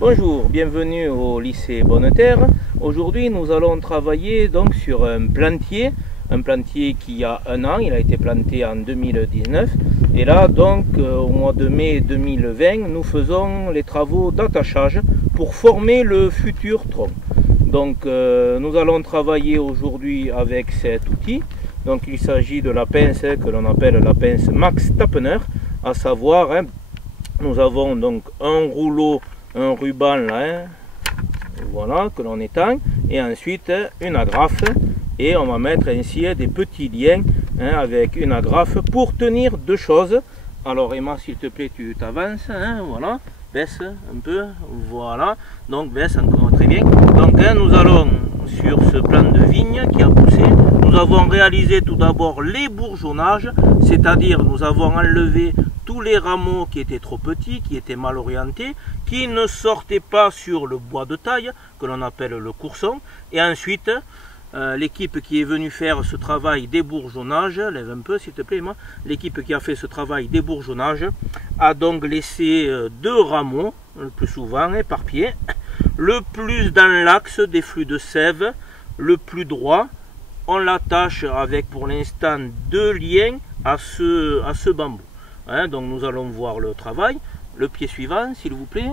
Bonjour, bienvenue au lycée Bonne-Terre. Aujourd'hui nous allons travailler donc sur un plantier qui a un an, il a été planté en 2019 et là donc au mois de mai 2020 nous faisons les travaux d'attachage pour former le futur tronc. Donc nous allons travailler aujourd'hui avec cet outil. Donc il s'agit de la pince que l'on appelle la pince Max Tapener, à savoir nous avons donc un rouleau, un ruban là, voilà, que l'on étend, et ensuite une agrafe, et on va mettre ainsi des petits liens avec une agrafe pour tenir deux choses. Alors Emma, s'il te plaît, tu t'avances, voilà, baisse un peu, voilà, donc baisse encore, très bien. Donc nous allons sur ce plan de vigne qui a poussé, nous avons réalisé tout d'abord les bourgeonnages, c'est-à-dire nous avons enlevé tous les rameaux qui étaient trop petits, qui étaient mal orientés, qui ne sortaient pas sur le bois de taille, que l'on appelle le courson. Et ensuite, l'équipe qui est venue faire ce travail débourgeonnage, lève un peu s'il te plaît Emma, l'équipe qui a fait ce travail débourgeonnage a donc laissé deux rameaux, le plus souvent éparpillés, le plus dans l'axe des flux de sève, le plus droit. On l'attache avec pour l'instant deux liens à ce bambou. Donc nous allons voir le travail. Le pied suivant s'il vous plaît.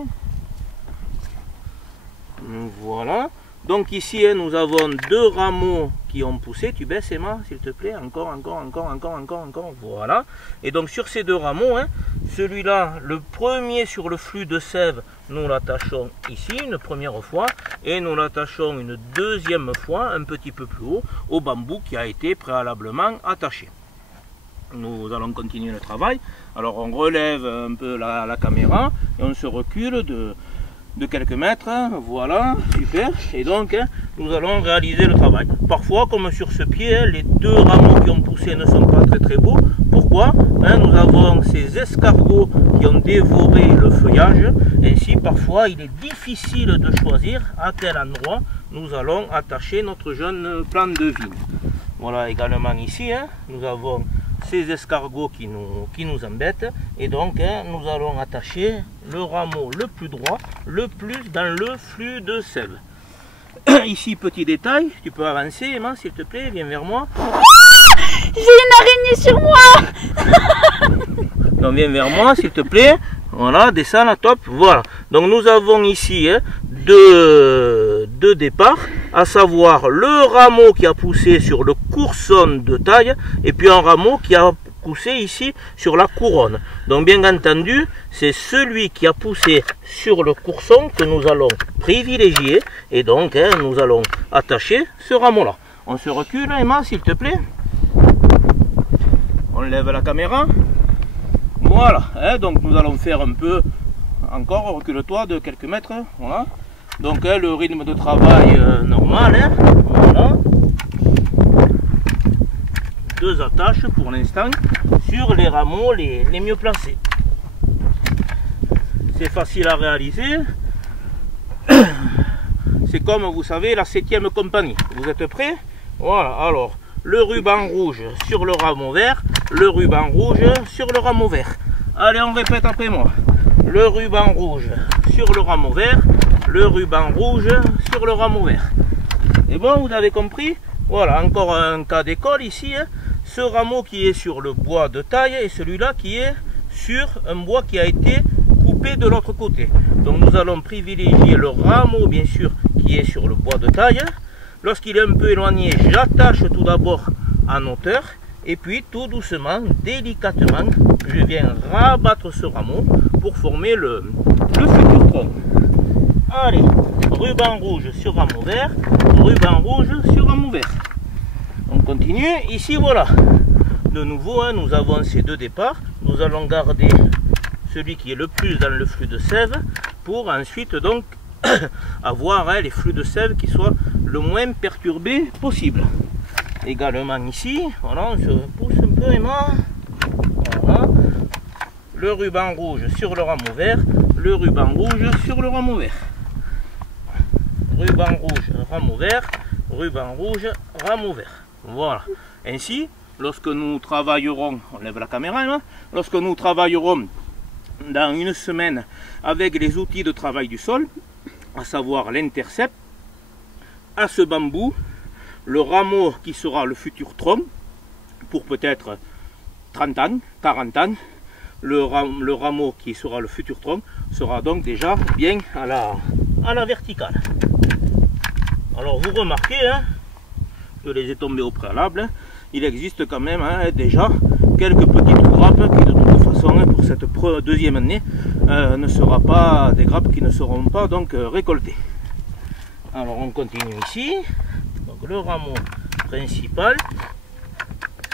Voilà. Donc ici nous avons deux rameaux qui ont poussé. Tu baisses Emma s'il te plaît. Encore. Voilà. Et donc sur ces deux rameaux, celui-là, le premier sur le flux de sève, nous l'attachons ici une première fois. Et nous l'attachons une deuxième fois un petit peu plus haut au bambou qui a été préalablement attaché. Nous allons continuer le travail. Alors on relève un peu la caméra et on se recule de quelques mètres. Voilà, super. Et donc nous allons réaliser le travail. Parfois, comme sur ce pied, les deux rameaux qui ont poussé ne sont pas très beaux. Pourquoi? Nous avons ces escargots qui ont dévoré le feuillage. Ainsi, parfois, il est difficile de choisir à quel endroit nous allons attacher notre jeune plant de vigne. Voilà, également ici, nous avons ces escargots qui nous embêtent, et donc nous allons attacher le rameau le plus droit, le plus dans le flux de sève. Ici, petit détail, tu peux avancer Emma s'il te plaît, viens vers moi. J'ai une araignée sur moi. Donc viens vers moi s'il te plaît, voilà, descends la top, voilà. Donc nous avons ici deux départs, à savoir le rameau qui a poussé sur le courson de taille et puis un rameau qui a poussé ici sur la couronne. Donc bien entendu, c'est celui qui a poussé sur le courson que nous allons privilégier et donc nous allons attacher ce rameau là. On se recule Emma s'il te plaît. On lève la caméra. Voilà, donc nous allons faire un peu encore, recule-toi de quelques mètres, voilà. Donc le rythme de travail normal, voilà. Deux attaches pour l'instant sur les rameaux les mieux placés. C'est facile à réaliser. C'est comme vous savez la 7e compagnie. Vous êtes prêts? Voilà, alors le ruban rouge sur le rameau vert, le ruban rouge sur le rameau vert. Allez, on répète après moi. Le ruban rouge sur le rameau vert, le ruban rouge sur le rameau vert. Et bon, vous avez compris? Voilà, encore un cas d'école ici. Ce rameau qui est sur le bois de taille et celui-là qui est sur un bois qui a été coupé de l'autre côté. Donc nous allons privilégier le rameau, bien sûr, qui est sur le bois de taille. Lorsqu'il est un peu éloigné, j'attache tout d'abord en hauteur. Et puis tout doucement, délicatement, je viens rabattre ce rameau pour former le futur tronc. Allez, ruban rouge sur rameau vert, ruban rouge sur rameau vert. On continue, ici voilà. De nouveau, nous avons ces deux départs. Nous allons garder celui qui est le plus dans le flux de sève pour ensuite donc avoir les flux de sève qui soient le moins perturbés possible. Également ici, voilà, on se pousse un peu Emma. Voilà. Le ruban rouge sur le rameau vert, le ruban rouge sur le rameau vert. Ruban rouge, rameau vert, ruban rouge, rameau vert. Voilà. Ainsi, lorsque nous travaillerons, on lève la caméra, lorsque nous travaillerons dans une semaine avec les outils de travail du sol, à savoir l'intercept, à ce bambou, le rameau qui sera le futur tronc, pour peut-être 30 ans, 40 ans, le rameau qui sera le futur tronc sera donc déjà bien à la verticale. Alors vous remarquez, hein, je les ai tombés au préalable, il existe quand même déjà quelques petites grappes qui de toute façon pour cette deuxième année ne sera pas des grappes qui ne seront pas donc récoltées. Alors on continue ici, donc le rameau principal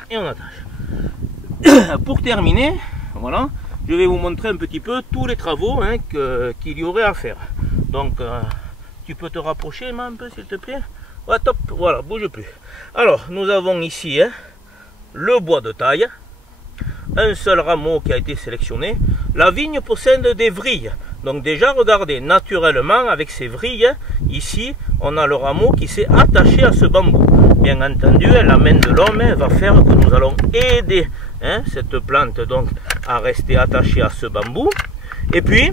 et on attache. Pour terminer, voilà, je vais vous montrer un petit peu tous les travaux qu'il y aurait à faire. Donc tu peux te rapprocher un peu s'il te plaît. Ouais, top, voilà, bouge plus. Alors nous avons ici le bois de taille, un seul rameau qui a été sélectionné. La vigne possède des vrilles, donc déjà regardez, naturellement avec ces vrilles, ici on a le rameau qui s'est attaché à ce bambou. Bien entendu, la main de l'homme va faire que nous allons aider cette plante donc à rester attachée à ce bambou. Et puis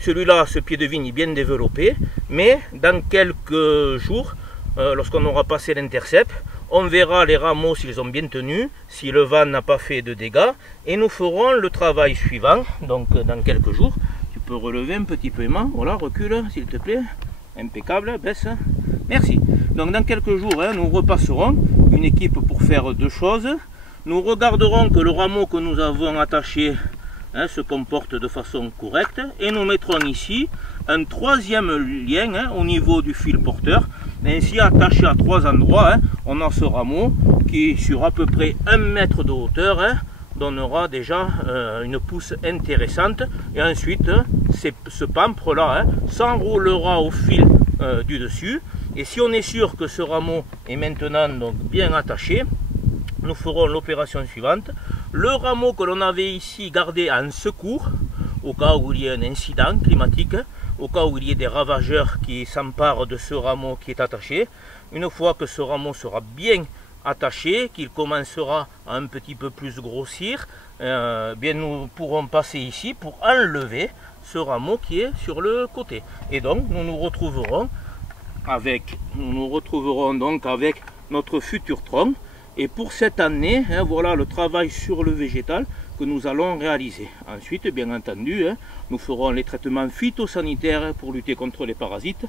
celui-là, ce pied de vigne est bien développé, mais dans quelques jours, lorsqu'on aura passé l'intercept, on verra les rameaux s'ils ont bien tenu, si le vent n'a pas fait de dégâts, et nous ferons le travail suivant, donc dans quelques jours. Tu peux relever un petit peu, voilà, recule s'il te plaît, impeccable, baisse, merci. Donc dans quelques jours, nous repasserons une équipe pour faire deux choses. Nous regarderons que le rameau que nous avons attaché se comporte de façon correcte, et nous mettrons ici un troisième lien au niveau du fil porteur. Ainsi, attaché à trois endroits, on a ce rameau qui sur à peu près 1 mètre de hauteur donnera déjà une pousse intéressante, et ensuite ce pampre là s'enroulera au fil du dessus, et si on est sûr que ce rameau est maintenant donc bien attaché, nous ferons l'opération suivante. Le rameau que l'on avait ici gardé en secours, au cas où il y ait un incident climatique, au cas où il y ait des ravageurs qui s'emparent de ce rameau qui est attaché. Une fois que ce rameau sera bien attaché, qu'il commencera à un petit peu plus grossir, bien nous pourrons passer ici pour enlever ce rameau qui est sur le côté. Et donc nous nous retrouverons donc avec notre futur tronc. Et pour cette année, voilà le travail sur le végétal que nous allons réaliser. Ensuite, bien entendu, nous ferons les traitements phytosanitaires pour lutter contre les parasites.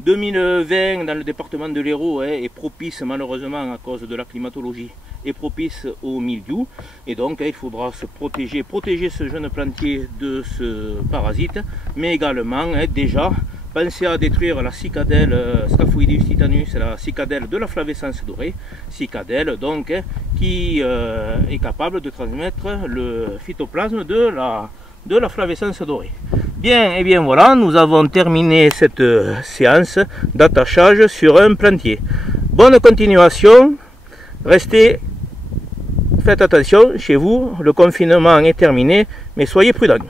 2020, dans le département de l'Hérault, est propice, malheureusement, à cause de la climatologie, est propice au mildiou. Et donc, il faudra se protéger ce jeune plantier de ce parasite, mais également, déjà, pensez à détruire la cicadelle Scaphoideus titanus, la cicadelle de la flavescence dorée, cicadelle donc qui est capable de transmettre le phytoplasme de la flavescence dorée. Bien, et bien voilà, nous avons terminé cette séance d'attachage sur un plantier. Bonne continuation, faites attention chez vous, le confinement est terminé, mais soyez prudents.